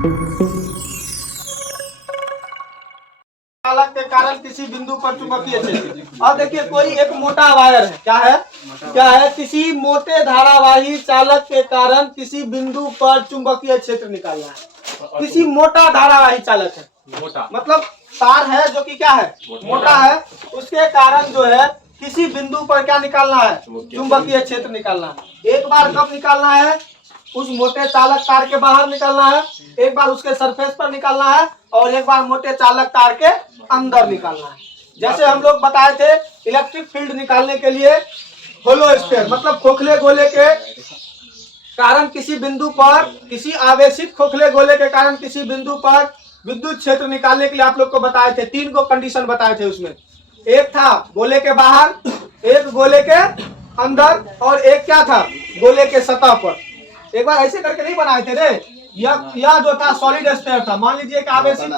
चालक के कारण किसी बिंदु पर चुंबकीय क्षेत्र। अब देखिए कोई एक मोटा वायर है, क्या है किसी मोटे धारावाही चालक के कारण किसी बिंदु पर चुंबकीय क्षेत्र निकालना है। किसी मोटा धारावाही चालक है, मोटा मतलब तार है जो कि क्या है, मोटा है, उसके कारण जो है किसी बिंदु पर क्या निकालना है, चुंबकीय क्षेत्र निकालना है। एक बार कब निकालना है, उस मोटे चालक तार के बाहर निकालना है, एक बार उसके सरफेस पर निकालना है, और एक बार मोटे चालक तार के अंदर निकालना है। जैसे हम लोग बताए थे इलेक्ट्रिक फील्ड निकालने के लिए होलो स्फीयर मतलब खोखले गोले के कारण किसी बिंदु पर, किसी आवेशित खोखले गोले के कारण किसी बिंदु पर विद्युत क्षेत्र निकालने के लिए आप लोग को बताए थे, 3 को कंडीशन बताए थे। उसमें एक था गोले के बाहर, एक गोले के अंदर, और एक क्या था, गोले के सतह पर। एक बार ऐसे करके नहीं बनाए थे रे, यह जो था सॉलिड स्फीयर था। मान लीजिए कि आवेशित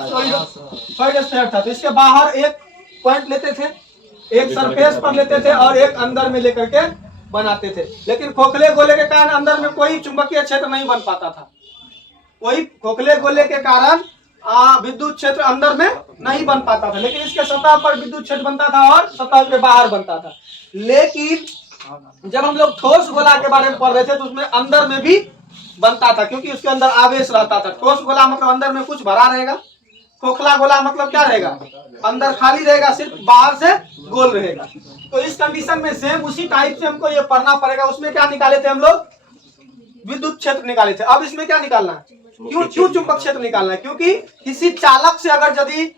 सॉलिड स्फीयर था, तो इसके बाहर एक पॉइंट लेते थे, एक सरफेस पर लेते थे, और एक अंदर में लेकर के बनाते थे। लेकिन खोखले गोले के कारण अंदर में कोई चुंबकीय क्षेत्र नहीं बन पाता था। कोई खोखले गोले के कारण विद्युत क्षेत्र अंदर में नहीं बन पाता था, लेकिन इसके सतह पर विद्युत क्षेत्र बनता था और सतह के बाहर बनता था। लेकिन जब हम लोग ठोस गोला के बारे में पढ़ रहे थे तो उसमें अंदर में भी बनता था, क्योंकि उसके अंदर आवेश रहता था। ठोस गोला मतलब अंदर में कुछ भरा रहेगा, खोखला गोला मतलब क्या रहेगा, अंदर खाली रहेगा, सिर्फ बाहर से गोल रहेगा। तो इस कंडीशन में सेम उसी टाइप से हमको ये पढ़ना पड़ेगा। उसमें क्या निकाले थे हम लोग, विद्युत क्षेत्र निकाले थे। अब इसमें क्या निकालना है, क्यों चुंबक क्षेत्र निकालना है, क्योंकि किसी चालक से अगर यदि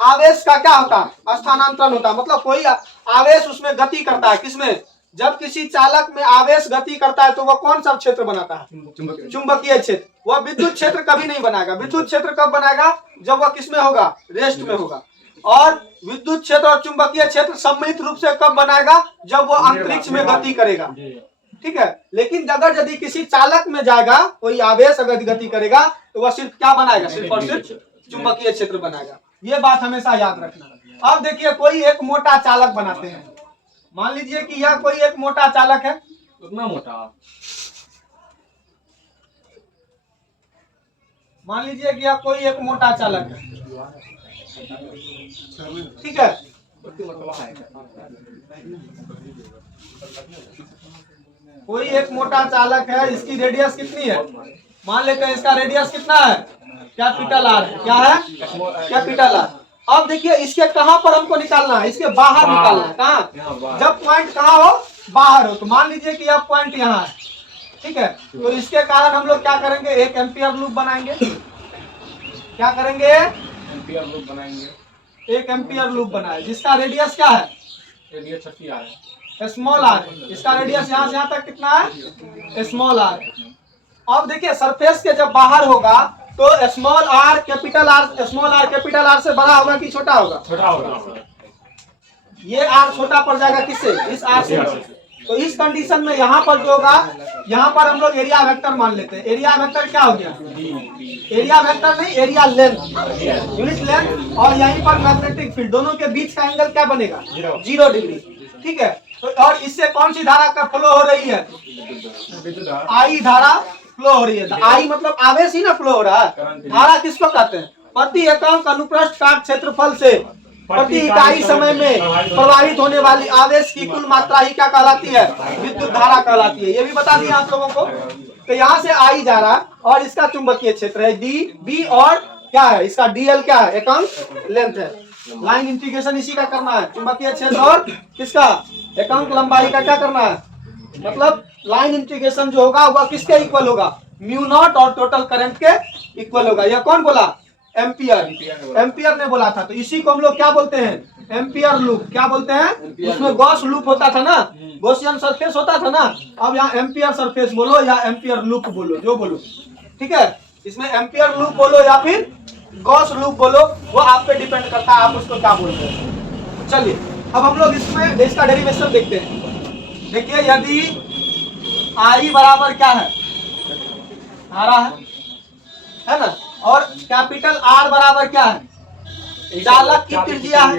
आवेश का क्या होता है, स्थानांतरण होता है, मतलब कोई आवेश उसमें गति करता है। किसमें, जब किसी चालक में आवेश गति करता है तो वह कौन सा क्षेत्र बनाता है, चुंबकीय क्षेत्र। वह विद्युत क्षेत्र कभी नहीं बनाएगा। विद्युत क्षेत्र कब बनाएगा, जब वह किसमें होगा, रेस्ट में होगा। और विद्युत क्षेत्र और चुंबकीय क्षेत्र सम्मिलित रूप से कब बनाएगा, जब वह अंतरिक्ष में गति करेगा। ठीक है, लेकिन अगर यदि किसी चालक में जाएगा कोई आवेश अगर गति करेगा तो वह सिर्फ क्या बनाएगा, सिर्फ और सिर्फ चुंबकीय क्षेत्र बनाएगा। ये बात हमेशा याद रखना। अब देखिए कोई एक मोटा चालक बनाते हैं। मान लीजिए कि यह कोई एक मोटा चालक है, उतना मोटा, मान लीजिए कि यह कोई एक मोटा चालक है, ठीक है। कोई एक मोटा चालक है, इसकी रेडियस कितनी है, मान लेते हैं इसका रेडियस कितना है, कैपिटल आर। क्या है, कैपिटल आर। अब देखिए इसके कहां पर हमको निकालना है, इसके बाहर निकालना है। कहां, जब पॉइंट कहां हो, बाहर हो। तो मान लीजिए कि यह पॉइंट यहाँ है, ठीक है। तो इसके कारण हम लोग क्या करेंगे, एक एम्पियर लूप बनाएंगे। क्या करेंगे, एम्पियर लूप बनाएंगे। एक एम्पियर लूप बनाए जिसका रेडियस क्या है, रेडियस 30 है, स्मॉल आर। इसका रेडियस यहाँ से यहाँ तक कितना है, स्मॉल आर। अब देखिए सरफेस के जब बाहर होगा तो small are capital R, small are capital R से बड़ा होगा कि छोटा होगा, छोटा होगा। ये आर छोटा पड़ जाएगा किससे, इस आर से। तो इस कंडीशन में यहाँ पर जो होगा, यहाँ पर हम लोग एरिया वेक्टर मान लेते हैं। एरिया वेक्टर क्या हो गया, एरिया वेक्टर नहीं, एरिया लेंथ, यूनिट लेंथ। और यहीं पर मैग्नेटिक फील्ड, दोनों के बीच का एंगल क्या बनेगा, 0 डिग्री। ठीक है, तो और इससे कौन सी धारा का फ्लो हो रही है, आई धारा फ्लो हो रही है। आई मतलब आवेश ही ना फ्लो हो रहा है। धारा किसको कहते हैं, प्रति एकांक अनुप्रस्थ काट क्षेत्रफल से प्रति इकाई समय में प्रवाहित होने वाली आवेश की कुल मात्रा ही क्या कहलाती है, विद्युत धारा कहलाती है। ये भी बता दिया आप लोगों को। तो यहाँ से आई जा रहा है और इसका चुंबकीय क्षेत्र है डी बी, और क्या है इसका डीएल, क्या है एकांक लेंथ है। लाइन इंटीग्रेशन इसी का करना है, चुंबकीय क्षेत्र और किसका, एकांक लंबाई का क्या करना है। मतलब लाइन इंटीग्रेशन जो होगा वह किसके इक्वल होगा, म्यू नॉट और टोटल करंट के इक्वल होगा। यह कौन बोला, एम्पियर, एम्पियर ने बोला था। तो इसी को हम लोग क्या बोलते हैं, एम्पियर लूप। क्या बोलते हैं, उसमें गॉस लूप होता था ना, गॉसियन सरफेस होता था ना। अब यहाँ एम्पियर सरफेस बोलो या एम्पियर लूप बोलो, जो बोलो, ठीक है। इसमें एम्पियर लूप बोलो या फिर गॉस लूप बोलो, वो आप पे डिपेंड करता है आप उसको क्या बोलते हैं। चलिए अब हम लोग इसमें इसका डेरिवेशन देखते हैं। देखिए यदि आई बराबर क्या है, धारा है ना, और कैपिटल आर बराबर क्या है, चालक की त्रिज्या है।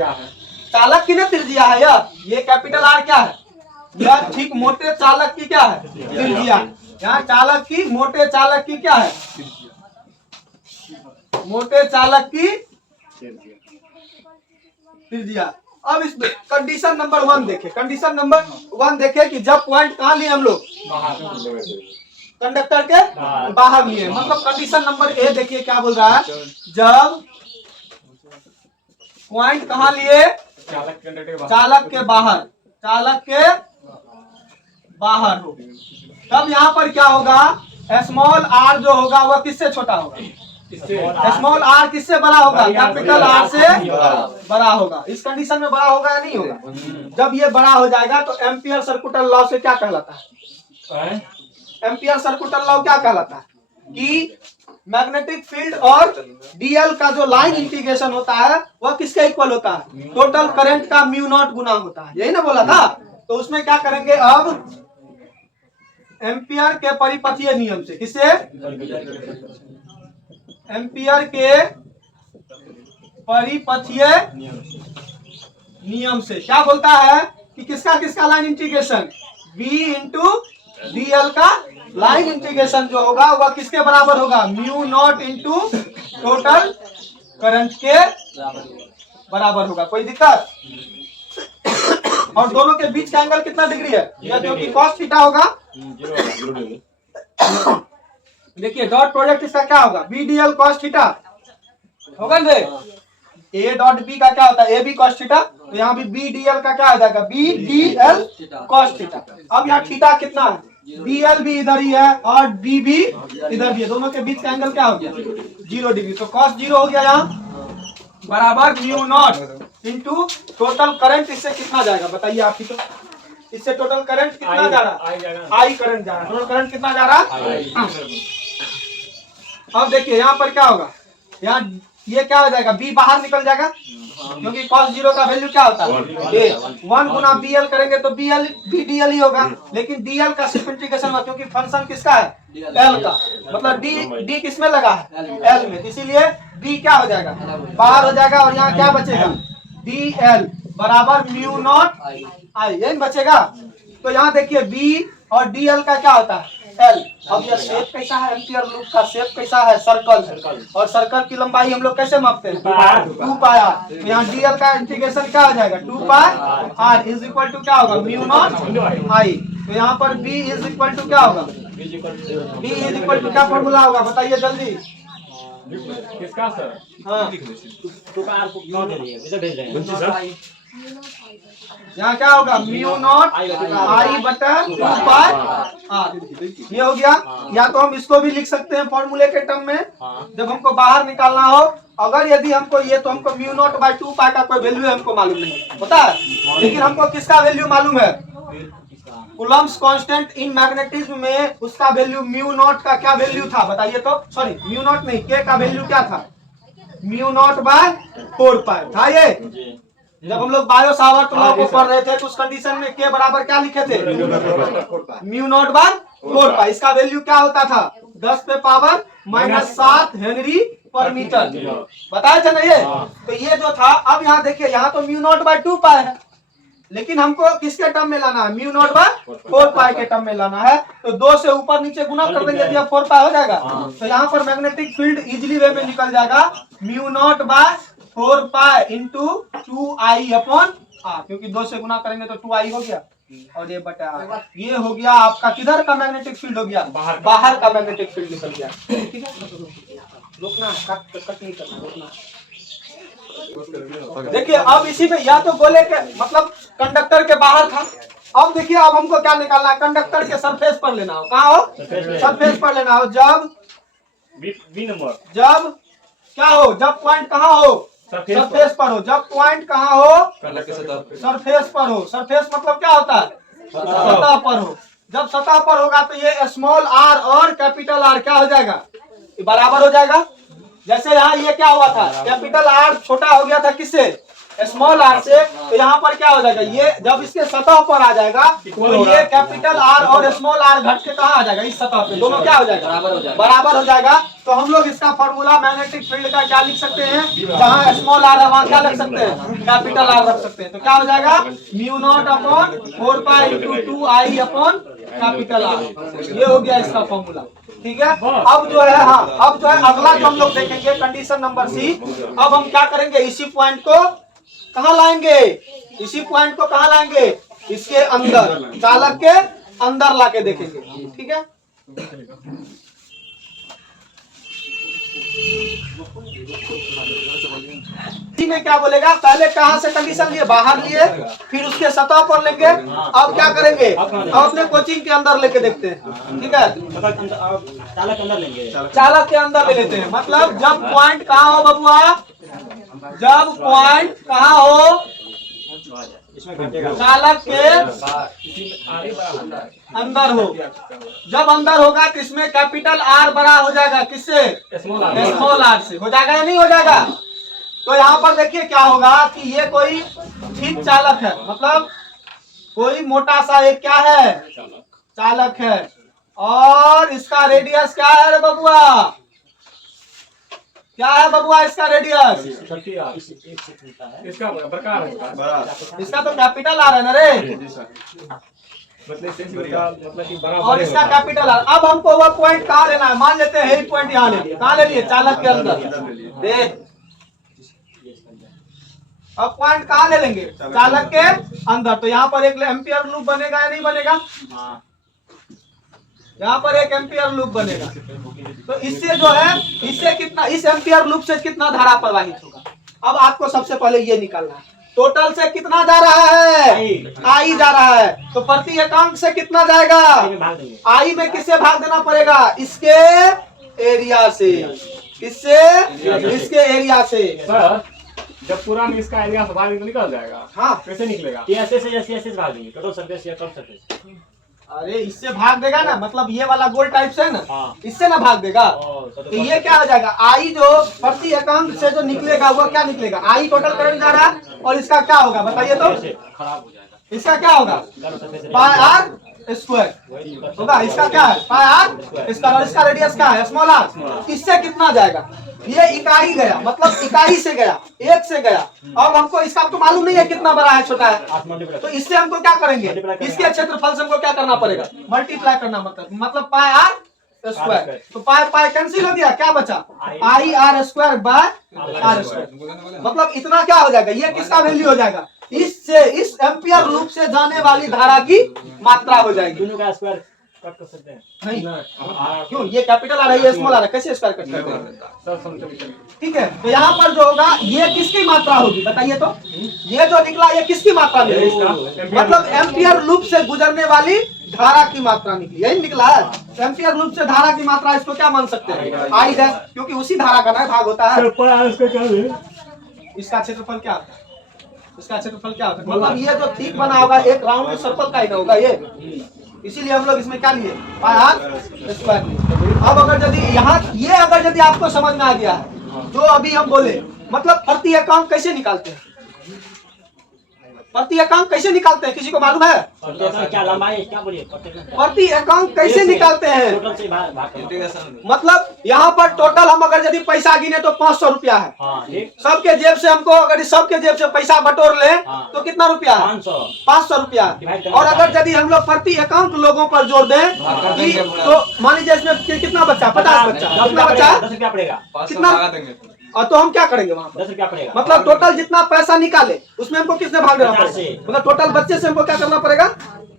चालक की ना त्रिज्या है यह, ये कैपिटल आर क्या है, यह ठीक मोटे चालक की क्या है, त्रिज्या। यहाँ चालक की, मोटे चालक की क्या है, मोटे चालक की त्रिज्या। अब इस कंडीशन नंबर 1 देखे, कंडीशन नंबर 1 देखे कि जब पॉइंट कहाँ लिए हम लोग, कंडक्टर के बाहर लिए, मतलब कंडीशन नंबर ए देखिए क्या बोल रहा है, जब पॉइंट कहाँ लिए, चालक के बाहर, चालक के बाहर हो, तब यहाँ पर क्या होगा, स्मॉल आर जो होगा वह किससे छोटा होगा, स्मॉल आर किससे बड़ा होगा, कैपिटल आर से बड़ा होगा। इस कंडीशन में बड़ा होगा या नहीं होगा, जब ये बड़ा हो जाएगा तो एम्पियर सर्कुलर लॉ से क्या कहलाता है, एम्पियर सर्कुलर लॉ क्या कहलाता है कि मैग्नेटिक फील्ड और डीएल का जो लाइन इंटीग्रेशन होता है वह किसके इक्वल होता है, टोटल करंट का म्यू नॉट गुना होता है, यही ना बोला था। तो उसमें क्या करेंगे अब, एम्पियर के परिपथीय नियम से, किससे, एम्पियर के परिपथीय नियम से क्या बोलता है कि किसका किसका line integration, V into DL का लाइन इंटीग्रेशन जो होगा वह किसके बराबर होगा, mu not into total current के बराबर होगा। कोई दिक्कत, और दोनों के बीच का एंगल कितना डिग्री है, यह जो कि cos थीटा होगा। देखिए डॉट प्रोडक्ट इसका क्या होगा, B D L cos theta होगा ना, ए डॉट बी का क्या होता है, ए बी कॉस थीटा, तो यहाँ भी बी डी एल का क्या हो जाएगा, B D L cos theta. अब यहाँ थीटा कितना है, बी एल भी इधर ही है और डी भी इधर भी है, दोनों के बीच का एंगल क्या हो गया, 0 डिग्री, तो कॉस 0 हो गया यहाँ बराबर mu naught into total current, इससे कितना जाएगा बताइए आप ही, तो इससे टोटल करंट कितना जा रहा है, आई करंट जा रहा है, टोटल करंट कितना जा रहा है। अब देखिए यहाँ पर क्या होगा, यहाँ ये क्या हो जाएगा, बी बाहर निकल जाएगा क्योंकि cos 0 का वैल्यू क्या होता है, 1 गुना बी एल करेंगे तो B L B D L ही होगा, लेकिन डी एल का सिर्फ इंटीग्रेशन हुआ क्योंकि फंक्शन किसका है, एल का, मतलब डी किस में लगा है, एल में, इसीलिए बी क्या हो जाएगा, बाहर हो जाएगा, और यहाँ क्या बचेगा, डी एल बराबर म्यू नॉट आई, यही बचेगा। तो यहाँ देखिए बी और डी एल का क्या होता है, एल। अब यह शेप कैसा है, एम्पियर लूप का शेप कैसा है, सर्कल, और सर्कल की लंबाई हम लोग कैसे मापते हैं, 2 पाई आर। तो यहाँ डीएल का इंटीग्रेशन क्या हो जाएगा, 2 pi are is equal to क्या होगा, म्यू नॉट आई। तो यहाँ पर बी इज इक्वल टू क्या होगा, बी इज इक्वल टू क्या फॉर्मूला होगा बताइए जल्दी, किसका सर, हाँ यहाँ क्या होगा, म्यू नॉट आई बटा 2 पाई आर, ये हो गया। या तो हम इसको भी लिख सकते हैं फॉर्मूले के टर्म में, जब हमको बाहर निकालना हो, अगर यदि हमको ये, तो हमको म्यू नॉट बाई 2 पाई का कोई वैल्यू हमको मालूम नहीं होता है, लेकिन हमको किसका वैल्यू मालूम है, कूलम्ब्स कांस्टेंट इन मैग्नेटिज्म में उसका वैल्यू म्यू नॉट का क्या वैल्यू था बताइए, तो सॉरी म्यू नॉट नहीं, के का वैल्यू क्या था, म्यू नॉट बाय 4 पाई था। ये जब हम लोग बायो सावर्ट लॉ को पढ़ रहे थे तो उस कंडीशन में के बराबर क्या लिखे थे, म्यू नॉट बाय 4 पाई, इसका वैल्यू क्या होता था, 10 पे पावर -7 हेनरी पर मीटर, बताया था ना ये। तो ये जो था, अब यहाँ देखिए, यहाँ तो म्यू नॉट बाय 2 पाई है, लेकिन हमको किसके टर्म में लाना है, म्यू नॉट बाय 4 पाई के टर्म में लाना है। तो 2 से ऊपर नीचे गुना कर देंगे तो 4 पाई हो जाएगा। तो यहाँ पर मैग्नेटिक फील्ड इजिली वे में निकल जाएगा, mu naught by 4 pi into 2i upon R, क्योंकि 2 से गुना करेंगे तो 2i हो गया, और ये बटा आर, ये हो गया आपका किधर का मैग्नेटिक फील्ड हो गया, बाहर का मैग्नेटिक फील्ड निकल गया। ठीक है, रोकना, कट नहीं करना, रोकना। देखिए अब इसी में या तो बोले के मतलब कंडक्टर के बाहर था, अब देखिए अब हमको क्या निकालना है, कंडक्टर के सरफेस पर लेना हो, कहाँ हो, सरफेस पर लेना हो, जब बी नंबर, जब क्या हो, जब पॉइंट कहाँ हो, सरफेस पर हो, जब पॉइंट कहाँ हो, सरफेस पर हो, सरफेस मतलब क्या होता है, सतह पर हो। जब सतह पर होगा तो ये स्मॉल आर और कैपिटल आर क्या हो जाएगा, बराबर हो जाएगा। जैसे यहाँ ये क्या हुआ था, कैपिटल आर छोटा हो गया था किससे, स्मॉल आर से, तो यहाँ पर क्या हो जाएगा, ये जब इसके सतह पर आ जाएगा तो ये कैपिटल आर और स्मॉल आर घट के कहाँ आ जाएगा, इस सतह पे, दोनों क्या हो जाएगा, बराबर हो जाएगा। तो हम लोग इसका फॉर्मूला मैग्नेटिक फील्ड का क्या लिख सकते हैं, जहाँ स्मॉल आर है वहाँ क्या लिख सकते हैं, कैपिटल आर रख सकते हैं। तो क्या हो जाएगा, mu not upon 4 pi into 2 I upon capital R. ये हो गया इसका फॉर्मूला। ठीक है, अब जो है, हाँ अब जो है अगला जो हम लोग देखेंगे कंडीशन नंबर सी। अब हम क्या करेंगे, इसी पॉइंट को कहाँ लाएंगे, इसी पॉइंट को कहाँ लाएंगे, इसके अंदर, चालक के अंदर लाके देखेंगे। ठीक है, में क्या बोलेगा, पहले कहाँ से कंडीशन लिए, बाहर लिए, फिर उसके सतह पर लेंगे। अब क्या करेंगे, अब अपने कोचिंग के अंदर लेके देखते हैं। ठीक है, चालक अंदर लेंगे, चालक के अंदर ले लेते हैं। मतलब जब पॉइंट कहाँ हो बबुआ, जब पॉइंट कहाँ हो, चालक के अंदर हो। जब अंदर होगा तो इसमें कैपिटल आर बड़ा हो जाएगा, किससे, स्मॉल आर से। हो जाएगा या नहीं हो जाएगा। तो यहाँ पर देखिए क्या होगा कि ये कोई ठीक चालक है, मतलब कोई मोटा सा एक क्या है, चालक है, और इसका रेडियस क्या है रे बबुआ, क्या है बबुआ इसका रेडियस, इसका प्रकार है, इसका तो कैपिटल आर है ना रे, मतलब कि बड़ा और इसका कैपिटल आर। अब हमको वह पॉइंट कहाँ लेना है, मान लेते हैं पॉइंट यहाँ ले लिए, कहाँ ले लिए, चालक के अंदर। देख अब पॉइंट कहाँ ले लेंगे, चालक के अंदर। तो यहाँ पर एक एम्पियर लूप बनेगा या नहीं बनेगा, यहाँ पर एक एम्पियर लूप बनेगा। तो इससे जो है, इससे कितना, इस एम्पियर लूप से कितना धारा प्रवाहित होगा। अब आपको सबसे पहले ये निकालना है, टोटल से कितना जा रहा है, आई जा रहा है। तो प्रति एकांक से कितना जाएगा, आई में किससे भाग देना पड़ेगा, इसके एरिया से, किससे, इसके एरिया से। सर जब पूरा में इसका एरिया से बाहर निकल जाएगा, हाँ कैसे निकलेगा, ऐसे भाग देंगे, टोटल सरफेस या कम सरफेस। अरे इससे भाग देगा ना, मतलब ये वाला गोल टाइप से ना, हाँ। इससे ना भाग देगा। तो ये क्या हो जाएगा, आई जो प्रति एकांक से जो निकलेगा वो क्या निकलेगा, आई टोटल करंट जा रहा है, और इसका क्या होगा बताइए तो, खराब हो जाएगा, इसका क्या होगा, पाई आर स्क्वायर होगा। इसका क्या है, पाई आर स्क्वायर, और इसका रेडियस क्या है, स्मॉल आर। इससे कितना जाएगा, ये इकाई गया, मतलब इकाई से गया, एक से गया। अब हमको इसका तो मालूम नहीं है कितना बड़ा है छोटा है, तो इससे हमको क्या करेंगे, इसके क्षेत्रफल से हमको क्या करना पड़ेगा, मल्टीप्लाई करना, मतलब पाई आर स्क्वायर। तो पाई पाई कैंसिल हो गया, क्या बचा, I are square by R square. मतलब इतना क्या हो जाएगा, ये किसका वैल्यू हो जाएगा, इससे, इस एम्पियर लूप से जाने वाली धारा की मात्रा हो जाएगी। दोनों का स्क्वायर कट कर सकते हैं, नहीं क्यों, ये कैपिटल आ रहा है, स्मॉल आ रहा है, कैसे स्क्वायर कट करते हैं। सर समझ, ठीक है, तो यहाँ पर जो होगा ये किसकी मात्रा होगी बताइए तो, ये जो निकला ये किसकी मात्रा निकली, मतलब एम्पियर लूप से गुजरने वाली धारा की मात्रा निकली, यही निकला है। एम्पियर लूप से धारा की मात्रा, इसको क्या मान सकते हैं, आई डैश, क्योंकि उसी धारा का ना भाग होता है। इसका क्षेत्रफल क्या होता है, इसका क्षेत्रफल क्या होता है, मतलब ये जो ठीक बना होगा एक राउंड सर्कल का ही होगा ये, इसीलिए हम लोग इसमें क्या लिए, पाई आर स्क्वायर लिए। अब अगर यदि यहाँ ये अगर यदि आपको समझ में आ गया है जो अभी हम बोले, मतलब प्रति एकांक कैसे निकालते हैं, प्रति एकांक कैसे निकालते हैं, किसी को मालूम है, क्या लंबाई, क्या बोलिए, प्रति एकांक कैसे निकालते हैं। टोटल से भाग, मतलब यहाँ पर टोटल हम अगर यदि पैसा गिने तो 500 रुपया है, हाँ ठीक, सबके जेब से हमको, अगर सबके जेब से पैसा बटोर ले तो कितना रुपया है, 500 रुपया। और अगर यदि हम लोग प्रति एकांक लोगों पर जोड़ दें कि, तो मान लीजिए इसमें कितना बच्चा, 50 बच्चा, कितना बच्चा, 10 रुपया पड़ेगा, कितना, और तो हम क्या करेंगे वहाँ पर, 10 रुपया पड़ेगा, मतलब टोटल जितना पैसा निकाले उसमें हमको किसने भाग देना पड़ेगा, मतलब टोटल बच्चे से हमको क्या करना पड़ेगा,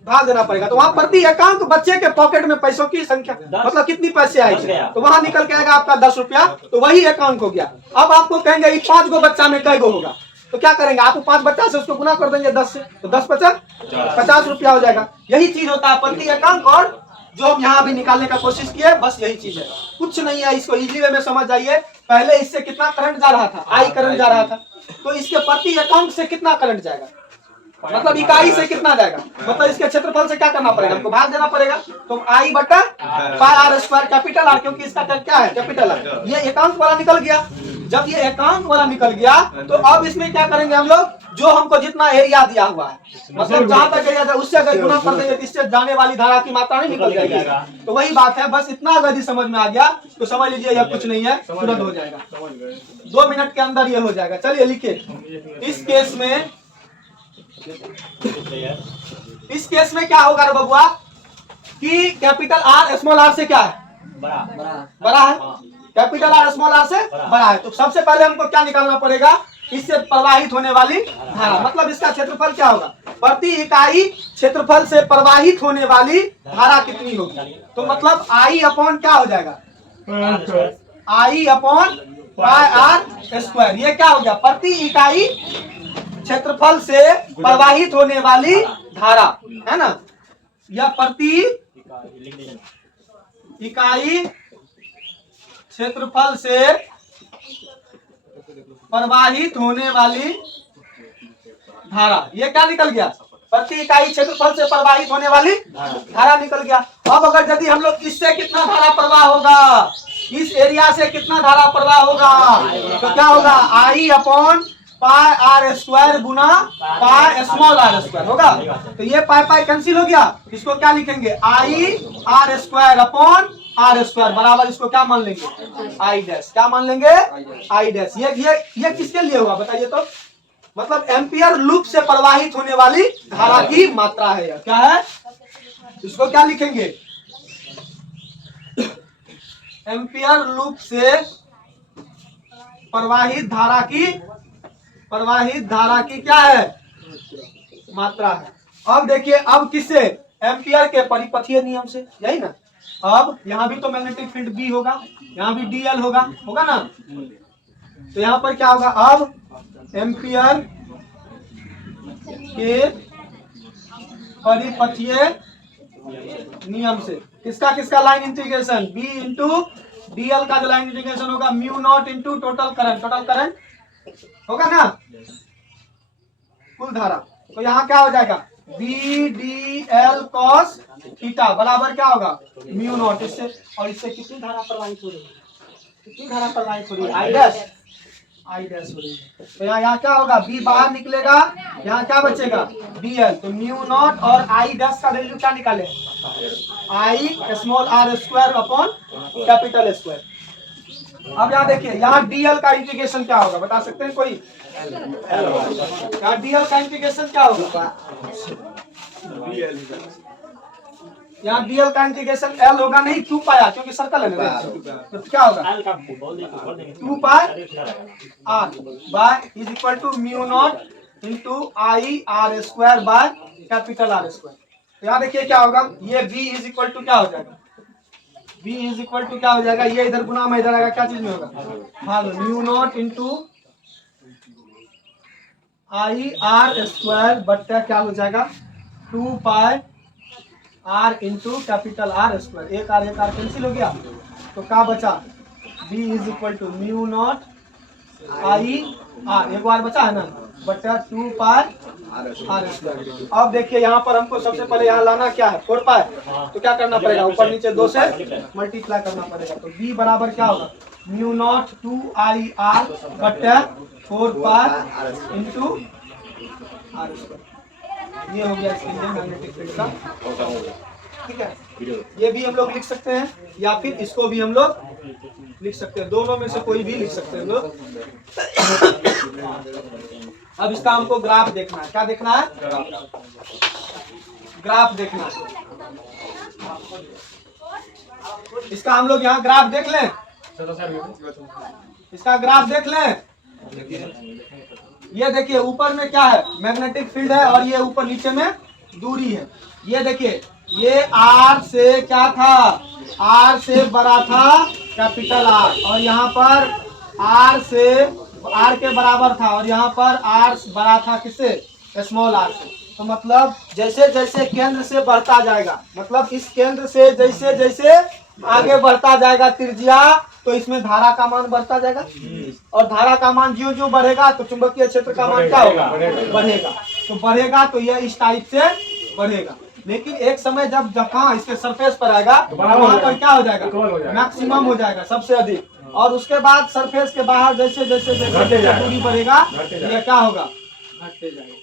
भाग देना पड़ेगा। तो वहाँ प्रति एकांक बच्चे के पॉकेट में पैसों की संख्या, मतलब कितनी पैसे आएगी, तो वहाँ निकल के आएगा आपका 10 रुपया, तो वही एकांक हो गया। अब आपको कहेंगे 5 गो बच्चा में कै गो होगा, तो क्या करेंगे, आपको 5 बच्चा से उसको गुना कर देंगे 10 से, तो 10 50 रुपया हो जाएगा। यही चीज होता है प्रति एकांक, और जो हम यहाँ भी निकालने का कोशिश किए बस यही चीज है, कुछ नहीं है। इसको इजीली वे में समझ जाइए, पहले इससे कितना करंट जा रहा था, आई करंट जा रहा था, तो इसके प्रति एकांक से कितना करंट जाएगा, मतलब इकाई से कितना जाएगा, मतलब इसके क्षेत्रफल से क्या करना पड़ेगा, हमको भाग देना पड़ेगा। तो आई बटा पाई आर स्क्वायर कैपिटल आर, क्योंकि इसका क्या है, कैपिटल आर, ये एकांक वाला निकल गया। जब ये एकांक वाला निकल गया तो अब इसमें क्या करेंगे हम लोग, जो हमको जितना एरिया दिया हुआ है, मतलब जहां तक एरिया था उससे अगर गुना कर देंगे तो इससे जाने वाली धारा की मात्रा नहीं निकल जाएगी। तो वही बात है, बस इतना अगर ही समझ में आ गया तो समझ लीजिए यह कुछ नहीं है, तुरंत हो जाएगा, समझ गए। 2 मिनट के अंदर ये हो जाएगा। चलिए लिखिए, इस केस में क्या होगा रे बबुआ कि कैपिटल आर स्मॉल आर से क्या है, बड़ा है, कैपिटल आर स्मॉल आर से बड़ा है। तो सबसे पहले हमको क्या निकालना पड़ेगा, इससे प्रवाहित होने वाली धारा, मतलब इसका क्षेत्रफल क्या होगा, प्रति इकाई क्षेत्रफल से प्रवाहित होने वाली धारा कितनी होगी। तो मतलब आई अपॉन क्या हो जाएगा, आई अपॉन पाई आर स्क्वायर। ये क्या हो गया, प्रति इकाई क्षेत्रफल से प्रवाहित होने वाली धारा है ना, या प्रति इकाई क्षेत्रफल से प्रवाहित होने वाली धारा। ये क्या निकल गया, प्रति इकाई क्षेत्रफल से प्रवाहित होने वाली धारा निकल गया। अब अगर यदि हम लोग इससे कितना धारा प्रवाह होगा, इस एरिया से कितना धारा प्रवाह होगा, तो क्या होगा, I upon pi r square गुना पाई स्मॉल आर स्क्वायर होगा। तो ये पाई पाई कैंसिल हो गया, इसको क्या लिखेंगे, I are square upon R square बराबर, इसको क्या मान लेंगे, आई डैश। क्या मान लेंगे, आई डैश। ये किसके लिए होगा बताइए तो, मतलब एम्पियर लूप से प्रवाहित होने वाली धारा की मात्रा है। क्या है, इसको क्या लिखेंगे, एम्पियर लूप से प्रवाहित धारा की क्या है, मात्रा है। अब देखिए, अब किससे, एम्पियर के परिपथीय नियम से, यही ना। अब यहाँ भी तो मैग्नेटिक फील्ड बी होगा, यहाँ भी डीएल होगा ना। तो यहाँ पर क्या होगा, अब एम्पियर के परिपथीय नियम से किसका line integration, B into DL का जो लाइन इंटीग्रेशन होगा, mu not into total current होगा ना, कुल धारा। तो यहाँ क्या हो जाएगा, B D L cos theta बराबर क्या होगा, म्यू नॉट। इससे और इससे कितनी धारा प्रवाहित हो रही है, कितनी धारा प्रवाहित हो रही है, आई डैश हो रही है। तो यहाँ क्या होगा, बी बाहर निकलेगा, यहाँ क्या बचेगा, बी एल। तो म्यू नॉट और आई डैश का वैल्यू क्या निकाले, I small are square upon capital square. अब यहाँ देखिए, यहाँ डीएल का इंटीग्रेशन क्या होगा बता सकते हैं कोई, यहाँ डीएल का इंटीग्रेशन क्या होगा, यहाँ डीएल का इंटीग्रेशन एल होगा नहीं, 2 पाया, क्योंकि सर्कल है ना। तो क्या होगा, 2 pi r by is equal to mu not into I are square by capital r square. तो यहाँ देखिए क्या होगा, ये v इज इक्वल टू क्या हो जाएगा, v इज इक्वल टू क्या हो जाएगा, ये इधर गुना में इधर आएगा, क्या चीज में होगा, हाँ, mu not into I are square बट्टा क्या हो जाएगा, 2 pi r into capital r square. एक आर कैंसिल हो गया, तो क्या बचा, v is equal to mu not I r, एक बार बचा है ना, बट्टा 2 पाई आर स्क्वायर। अब देखिए यहाँ पर हमको सबसे पहले यहाँ लाना क्या है, 4 पाई। तो क्या करना पड़ेगा, ऊपर नीचे 2 से मल्टीप्लाई करना पड़ेगा। तो v बराबर क्या होगा, म्यू नॉट 2 आई आर बट्टा 4 पाई इंटू आर स्क्वायर। ये हो गया इसके लिए मैग्नेटिक फील्ड का, ठीक है। ये भी हम लोग लिख सकते हैं, या फिर इसको भी हम लोग लिख सकते हैं, दोनों में से कोई भी लिख सकते हैं लोग। अब इसका हमको ग्राफ देखना है, क्या देखना है, ग्राफ देखना है। इसका हम लोग यहाँ ग्राफ देख लें, इसका ग्राफ देख लें। ये देखिए ऊपर में क्या है, मैग्नेटिक फील्ड है, और ये ऊपर नीचे में दूरी है। ये देखिए, ये आर से क्या था, आर से बड़ा था कैपिटल आर, और यहाँ पर आर से आर के बराबर था, और यहाँ पर आर बड़ा था किससे, स्मॉल आर से। तो मतलब जैसे जैसे केंद्र से बढ़ता जाएगा, मतलब इस केंद्र से जैसे जैसे आगे बढ़ता जाएगा त्रिज्या, तो इसमें धारा का मान बढ़ता जाएगा, और धारा का मान ज्यों ज्यों बढ़ेगा तो चुंबकीय क्षेत्र का मान क्या होगा, बढ़ेगा। तो बढ़ेगा तो यह इस टाइप से बढ़ेगा, लेकिन एक समय जब जहाँ इसके सरफेस पर आएगा तो वहाँ पर क्या हो जाएगा, मैक्सिमम हो जाएगा, सबसे अधिक। और उसके बाद सरफेस के बाहर जैसे जैसे जैसे घटते जैसे जाएगा। दूरी बढ़ेगा घटते जाएगा। ये क्या होगा, घटते जाएगा।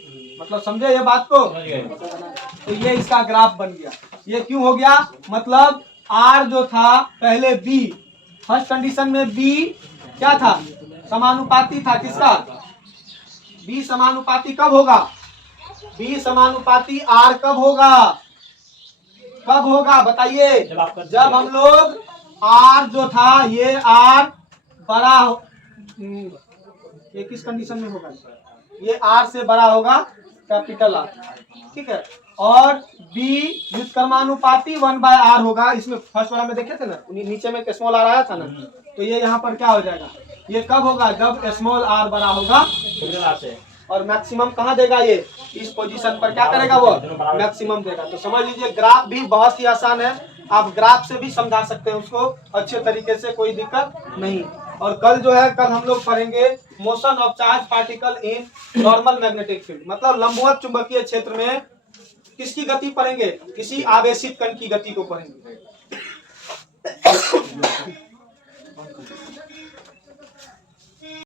मतलब समझे ये बात को? तो ये इसका ग्राफ बन गया। ये क्यों हो गया? मतलब R जो था पहले B, फर्स्ट कंडीशन में B क्या था, समानुपाती था किसका, B समानुपाती कब होगा, B समानुपाती R कब होगा, कब होगा बताइए, जब हम लोग R जो था ये R बड़ा ये किस कंडीशन में होगा, ये R से बड़ा होगा कैपिटल R, ठीक है। और B व्युत्क्रमानुपाती 1/R होगा। इसमें फर्स्ट वाला में देखे थे ना, नीचे में स्मॉल r आया था ना, तो ये यहाँ पर क्या हो जाएगा, ये कब होगा, जब स्मॉल r बड़ा होगा। और मैक्सिमम कहाँ देगा, ये इस पोजीशन पर क्या करेगा, वो मैक्सिमम देगा। तो समझ लीजिए ग्राफ भी बहुत ही आसान है, आप ग्राफ से भी समझा सकते हैं उसको अच्छे तरीके से, कोई दिक्कत नहीं। और कल जो है, कल हम लोग पढ़ेंगे motion of charge particle in normal magnetic field, मतलब लंबवत चुंबकीय क्षेत्र में किसकी गति पढ़ेंगे, किसी आवेशित कण की गति को पढ़ेंगे।